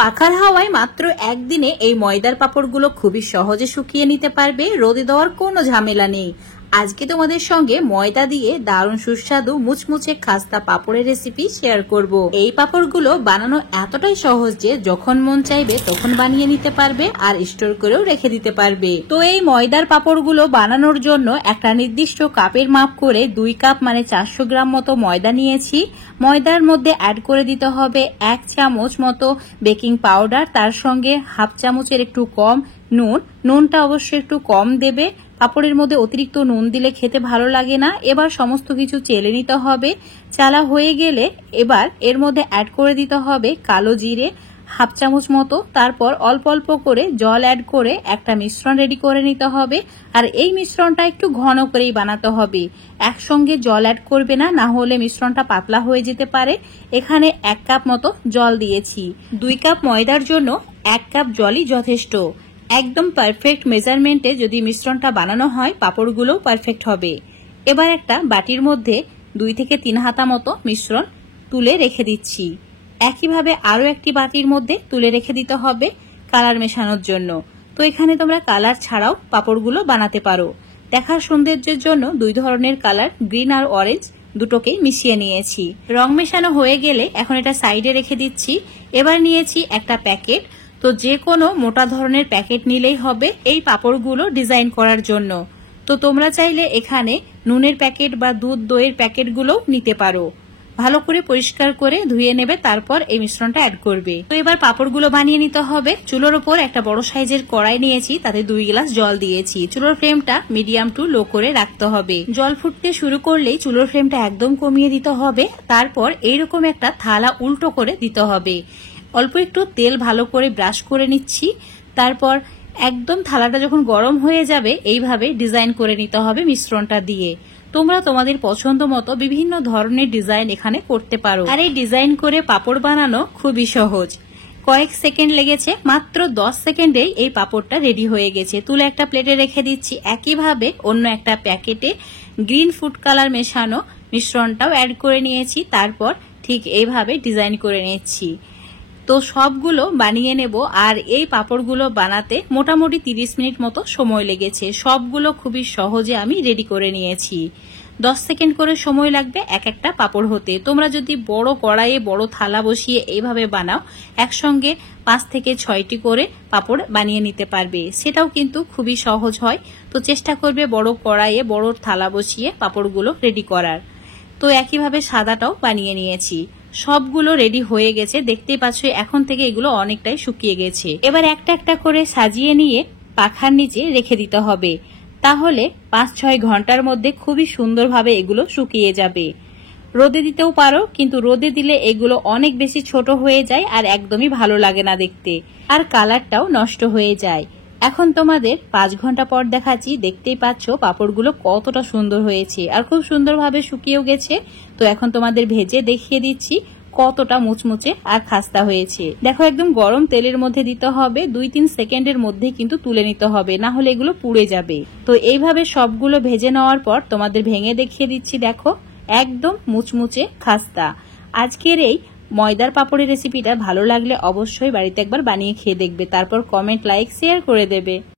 পাখার হাওয়ায় মাত্র একদিনে এই ময়দার পাপড়গুলো খুবই সহজে শুকিয়ে নিতে পারবে। রোদে দেওয়ার কোনো ঝামেলা নেই। আজকে তোমাদের সঙ্গে ময়দা দিয়ে দারুণ সুস্বাদু মুচমুচে খাস্তা পাপড়ের রেসিপি শেয়ার করব। এই পাপড়গুলো বানানো এতটাই সহজ যে যখন মন চাইবে তখন বানিয়ে নিতে পারবে আর স্টোর করেও রেখে দিতে পারবে। তো এই ময়দার পাপড়গুলো বানানোর জন্য একটা নির্দিষ্ট কাপের মাপ করে 2 কাপ মানে 400 গ্রাম মতো ময়দা নিয়েছি। ময়দার মধ্যে অ্যাড করে দিতে হবে 1 চামচ মতো বেকিং পাউডার, তার সঙ্গে হাফ চামচের একটু কম নুন। নুনটা অবশ্যই একটু কম দেবে, পাপড়ের মধ্যে অতিরিক্ত নুন দিলে খেতে ভালো লাগে না। এবার সমস্ত কিছু চেলে নিতে হবে। চালা হয়ে গেলে এবার এর মধ্যে অ্যাড করে দিতে হবে কালো জিরে হাফ চামচ মতো। তারপর অল্প অল্প করে জল অ্যাড করে একটা মিশ্রণ রেডি করে নিতে হবে। আর এই মিশ্রণটা একটু ঘন করেই বানাতে হবে, একসঙ্গে জল অ্যাড করবে না, না হলে মিশ্রণটা পাতলা হয়ে যেতে পারে। এখানে 1 কাপ মতো জল দিয়েছি। 2 কাপ ময়দার জন্য 1 কাপ জলই যথেষ্ট। একদম পারফেক্ট মেজারমেন্টে যদি মিশ্রণটা বানানো হয় পাপড়গুলোও পারফেক্ট হবে। এবার একটা বাটির মধ্যে 2 থেকে 3 হাতা মতো মিশ্রণ তুলে রেখে দিচ্ছি। একইভাবে আরো একটি বাটির মধ্যে তুলে রেখে দিতে হবে কালার মেশানোর জন্য। তো এখানে তোমরা কালার ছাড়াও পাপড়গুলো বানাতে পারো। দেখার সৌন্দর্যের জন্য 2 ধরনের কালার গ্রিন আর অরেঞ্জ দুটোকেই মিশিয়ে নিয়েছি। রং মেশানো হয়ে গেলে এখন এটা সাইডে রেখে দিচ্ছি। এবার নিয়েছি একটা প্যাকেট। তো যে কোনো মোটা ধরনের প্যাকেট নিলেই হবে এই পাপড়গুলো ডিজাইন করার জন্য। তো তোমরা চাইলে এখানে নুনের প্যাকেট বা দুধ দইয়ের প্যাকেটগুলোও নিতে পারো। ভালো করে পরিষ্কার করে ধুয়ে নেবে, তারপর এই মিশ্রণটা অ্যাড করবে। তো এবার পাপড়গুলো বানিয়ে নিতে হবে। চুলোর ওপর একটা বড় সাইজের কড়াই নিয়েছি, তাতে 2 গ্লাস জল দিয়েছি। চুলোর ফ্লেমটা মিডিয়াম টু লো করে রাখতে হবে। জল ফুটতে শুরু করলেই চুলোর ফ্লেমটা একদম কমিয়ে দিতে হবে। তারপর এইরকম একটা থালা উল্টো করে দিতে হবে। অল্প একটু তেল ভালো করে ব্রাশ করে নিচ্ছি। তারপর একদম থালাটা যখন গরম হয়ে যাবে এইভাবে ডিজাইন করে নিতে হবে মিশ্রণটা দিয়ে। তোমরা তোমাদের পছন্দ মতো বিভিন্ন ধরনের ডিজাইন এখানে করতে পারো। আর এই ডিজাইন করে পাপড় বানানো খুবই সহজ। কয়েক সেকেন্ড লেগেছে, মাত্র 10 সেকেন্ডেই এই পাপড়টা রেডি হয়ে গেছে। তুলে একটা প্লেটে রেখে দিচ্ছি। একইভাবে অন্য একটা প্যাকেটে গ্রিন ফুড কালার মেশানো মিশ্রণটাও অ্যাড করে নিয়েছি। তারপর ঠিক এইভাবে ডিজাইন করে নিচ্ছি। তো সবগুলো বানিয়ে নেব। আর এই পাপড়গুলো বানাতে মোটামুটি 30 মিনিট মতো সময় লেগেছে। সবগুলো খুবই সহজে আমি রেডি করে নিয়েছি। 10 সেকেন্ড করে সময় লাগবে এক একটা পাপড় হতে। তোমরা যদি বড় কড়াইয়ে বড় থালা বসিয়ে এইভাবে বানাও, একসঙ্গে 5 থেকে 6টি করে পাপড় বানিয়ে নিতে পারবে। সেটাও কিন্তু খুবই সহজ হয়। তো চেষ্টা করবে বড় কড়াইয়ে বড় থালা বসিয়ে পাপড়গুলো রেডি করার। তো একইভাবে সাদাটাও বানিয়ে নিয়েছি। সবগুলো রেডি হয়ে গেছে, দেখতেই পাচ্ছ এখন থেকে এগুলো অনেকটাই শুকিয়ে গেছে। এবার একটা একটা করে সাজিয়ে নিয়ে পাখার নিচে রেখে দিতে হবে। তাহলে 5-6 ঘন্টার মধ্যে খুবই সুন্দরভাবে এগুলো শুকিয়ে যাবে। রোদে দিতেও পারো, কিন্তু রোদে দিলে এগুলো অনেক বেশি ছোট হয়ে যায় আর একদমই ভালো লাগে না দেখতে, আর কালারটাও নষ্ট হয়ে যায়। এখন তোমাদের 5 ঘন্টা পর দেখাচ্ছি। দেখতেই পাচ্ছ পাপড়গুলো কতটা সুন্দর হয়েছে আর খুব সুন্দরভাবে শুকিয়েও গেছে। তো এখন তোমাদের ভেজে দেখিয়ে দিচ্ছি কতটা মুচমুচে আর খাস্তা হয়েছে। দেখো একদম গরম তেলের মধ্যে দিতে হবে। 2-3 সেকেন্ডের মধ্যে কিন্তু তুলে নিতে হবে, না হলে এগুলো পুড়ে যাবে। তো এইভাবে সবগুলো ভেজে নেওয়ার পর তোমাদের ভেঙে দেখিয়ে দিচ্ছি। দেখো একদম মুচমুচে খাস্তা। আজকের এই ময়দার পাপড়ের রেসিপিটা ভালো লাগলে অবশ্যই বাড়িতে একবার বানিয়ে খেয়ে দেখবে। তারপর কমেন্ট, লাইক, শেয়ার করে দেবে।